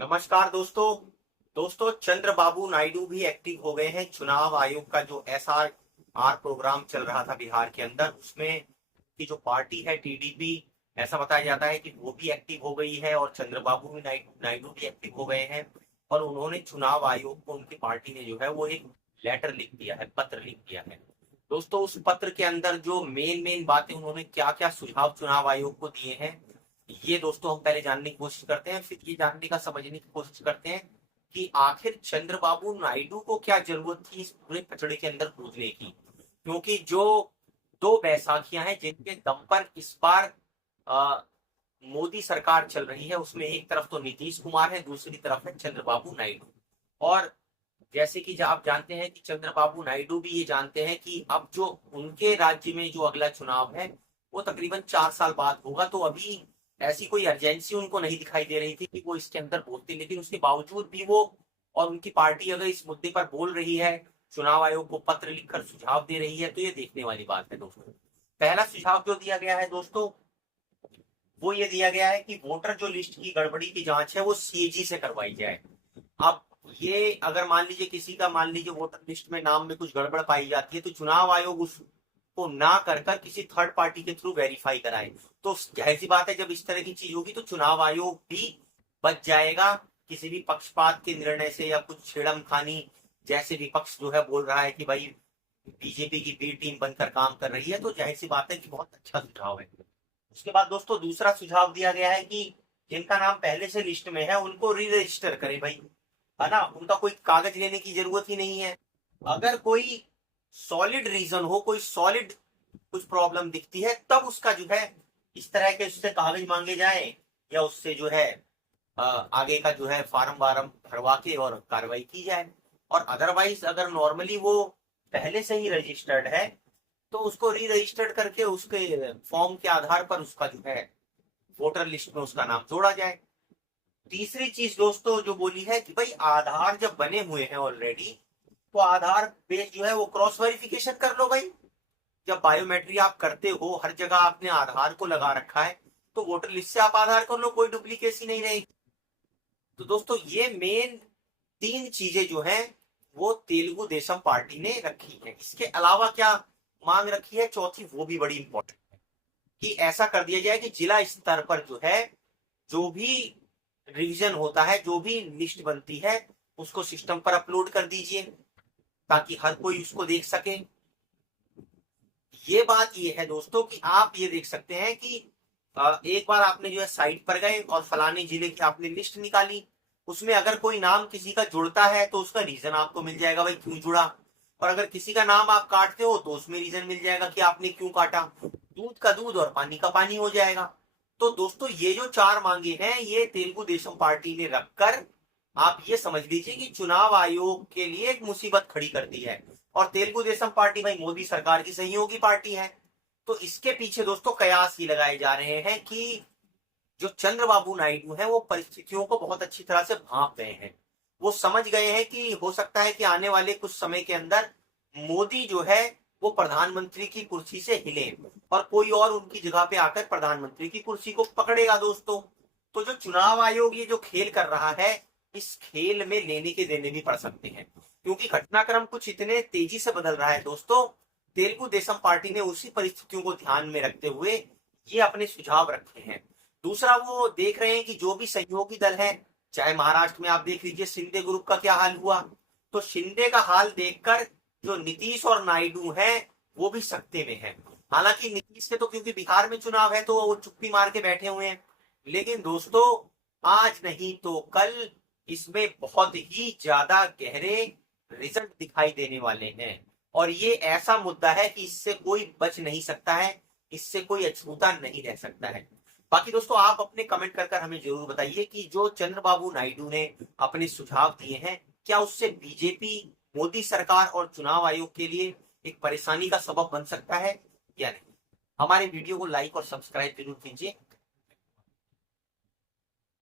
नमस्कार दोस्तों चंद्रबाबू नायडू भी एक्टिव हो गए हैं। चुनाव आयोग का जो SRR प्रोग्राम चल रहा था बिहार के अंदर, उसमें की जो पार्टी है TDP, ऐसा बताया जाता है कि वो भी एक्टिव हो गई है और चंद्रबाबू भी नायडू भी एक्टिव हो गए हैं। और उन्होंने चुनाव आयोग को, उनकी पार्टी ने जो है वो एक लेटर लिख दिया है, पत्र लिख दिया है। दोस्तों उस पत्र के अंदर जो मेन मेन बातें, उन्होंने क्या क्या सुझाव चुनाव आयोग को दिए हैं, ये दोस्तों हम पहले जानने की कोशिश करते हैं। फिर ये जानने का, समझने की कोशिश करते हैं कि आखिर चंद्रबाबू नायडू को क्या जरूरत थी इस पूरे पचड़े के अंदर कूदने की। क्योंकि जो दो बैसाखियां हैं जिनके दम पर इस बार मोदी सरकार चल रही है, उसमें एक तरफ तो नीतीश कुमार है, दूसरी तरफ है चंद्रबाबू नायडू। और जैसे कि आप जानते हैं कि चंद्रबाबू नायडू भी ये जानते हैं कि अब जो उनके राज्य में जो अगला चुनाव है वो तकरीबन 4 साल बाद होगा। तो अभी ऐसी कोई अर्जेंसी उनको नहीं दिखाई दे रही थी कि वो इसके अंदर बोलते, लेकिन उसके बावजूद भी वो और उनकी पार्टी अगर इस मुद्दे पर बोल रही है, चुनाव आयोग को पत्र लिखकर सुझाव दे रही है, तो ये देखने वाली बात है दोस्तों। पहला सुझाव जो दिया गया है दोस्तों, वो ये दिया गया है कि वोटर जो लिस्ट की गड़बड़ी की जांच है वो CAG से करवाई जाए। अब ये अगर मान लीजिए किसी का, मान लीजिए वोटर लिस्ट में नाम में कुछ गड़बड़ पाई जाती है, तो चुनाव आयोग उसको ना कर कर किसी थर्ड पार्टी के थ्रू वेरीफाई कराए। तो जाहिर सी बात है, जब इस तरह की चीज होगी तो चुनाव आयोग भी बच जाएगा किसी भी पक्षपात के निर्णय से या कुछ छेड़म खानी। जैसे विपक्ष जो है बोल रहा है कि भाई बीजेपी की बी टीम बनकर काम कर रही है, तो जाहिर सी बात है कि बहुत अच्छा सुझाव है। उसके बाद दोस्तों दूसरा सुझाव दिया गया है कि जिनका नाम पहले से लिस्ट में है उनको री रजिस्टर करें भाई, है ना। उनका कोई कागज लेने की जरूरत ही नहीं है। अगर कोई सॉलिड रीजन हो, कोई सॉलिड कुछ प्रॉब्लम दिखती है, तब उसका जो है इस तरह के उससे कागज मांगे जाए या उससे जो है आगे का जो है फार्म वारम भरवा के और कार्रवाई की जाए। और अदरवाइज अगर नॉर्मली वो पहले से ही रजिस्टर्ड है तो उसको री रजिस्टर्ड करके उसके फॉर्म के आधार पर उसका जो है वोटर लिस्ट में उसका नाम जोड़ा जाए। तीसरी चीज दोस्तों जो बोली है कि भाई आधार जब बने हुए हैं ऑलरेडी, तो आधार बेस जो है वो क्रॉस वेरिफिकेशन कर लो भाई। जब बायोमेट्री आप करते हो, हर जगह आपने आधार को लगा रखा है, तो वोटर लिस्ट से आप आधार कर लो, कोई डुप्लीकेसी नहीं रहेगी। तो दोस्तों ये मेन तीन चीजें जो हैं वो तेलुगु देशम पार्टी ने रखी है। इसके अलावा क्या मांग रखी है चौथी, वो भी बड़ी इंपॉर्टेंट है कि ऐसा कर दिया जाए कि जिला स्तर पर जो है, जो भी रिवीजन होता है, जो भी लिस्ट बनती है, उसको सिस्टम पर अपलोड कर दीजिए ताकि हर कोई उसको देख सके। ये बात ये है दोस्तों कि आप ये देख सकते हैं कि एक बार आपने जो है साइट पर गए और फलाने जिले की आपने लिस्ट निकाली, उसमें अगर कोई नाम किसी का जुड़ता है तो उसका रीजन आपको मिल जाएगा भाई क्यों जुड़ा। और अगर किसी का नाम आप काटते हो तो उसमें रीजन मिल जाएगा कि आपने क्यों काटा। दूध का दूध और पानी का पानी हो जाएगा। तो दोस्तों ये जो चार मांगे हैं ये तेलुगु देशम पार्टी ने रखकर, आप ये समझ लीजिए कि चुनाव आयोग के लिए एक मुसीबत खड़ी कर दी है। और तेलुगु देशम पार्टी भाई मोदी सरकार की सहयोगी पार्टी है। तो इसके पीछे दोस्तों कयास ही लगाए जा रहे हैं कि जो चंद्रबाबू नायडू है वो परिस्थितियों को बहुत अच्छी तरह से भांप गए हैं। वो समझ गए हैं कि हो सकता है कि आने वाले कुछ समय के अंदर मोदी जो है वो प्रधानमंत्री की कुर्सी से हिले और कोई और उनकी जगह पे आकर प्रधानमंत्री की कुर्सी को पकड़ेगा दोस्तों। तो जो चुनाव आयोग ये जो खेल कर रहा है, इस खेल में लेने के देने भी पड़ सकते हैं, क्योंकि घटनाक्रम कुछ इतने तेजी से बदल रहा है दोस्तों। तेलुगु देशम पार्टी ने उसी परिस्थितियों को ध्यान में रखते हुए ये अपने सुझाव रखे हैं। दूसरा, वो देख रहे हैं कि जो भी सहयोगी दल है, चाहे महाराष्ट्र में आप देख लीजिए शिंदे ग्रुप का क्या हाल हुआ, तो शिंदे का हाल देखकर जो नीतीश और नायडू हैं वो भी सकते में है। हालांकि नीतीश के तो क्योंकि बिहार में चुनाव है तो वो चुप्पी मार के बैठे हुए हैं, लेकिन दोस्तों आज नहीं तो कल इसमें बहुत ही ज्यादा गहरे रिजल्ट दिखाई देने वाले हैं। और ये ऐसा मुद्दा है कि इससे कोई बच नहीं सकता है, इससे कोई अछूता नहीं रह सकता है। बाकी दोस्तों आप अपने कमेंट कर हमें जरूर बताइए कि जो चंद्रबाबू नायडू ने अपने सुझाव दिए हैं, क्या उससे बीजेपी, मोदी सरकार और चुनाव आयोग के लिए एक परेशानी का सबब बन सकता है या नहीं। हमारे वीडियो को लाइक और सब्सक्राइब जरूर कीजिए।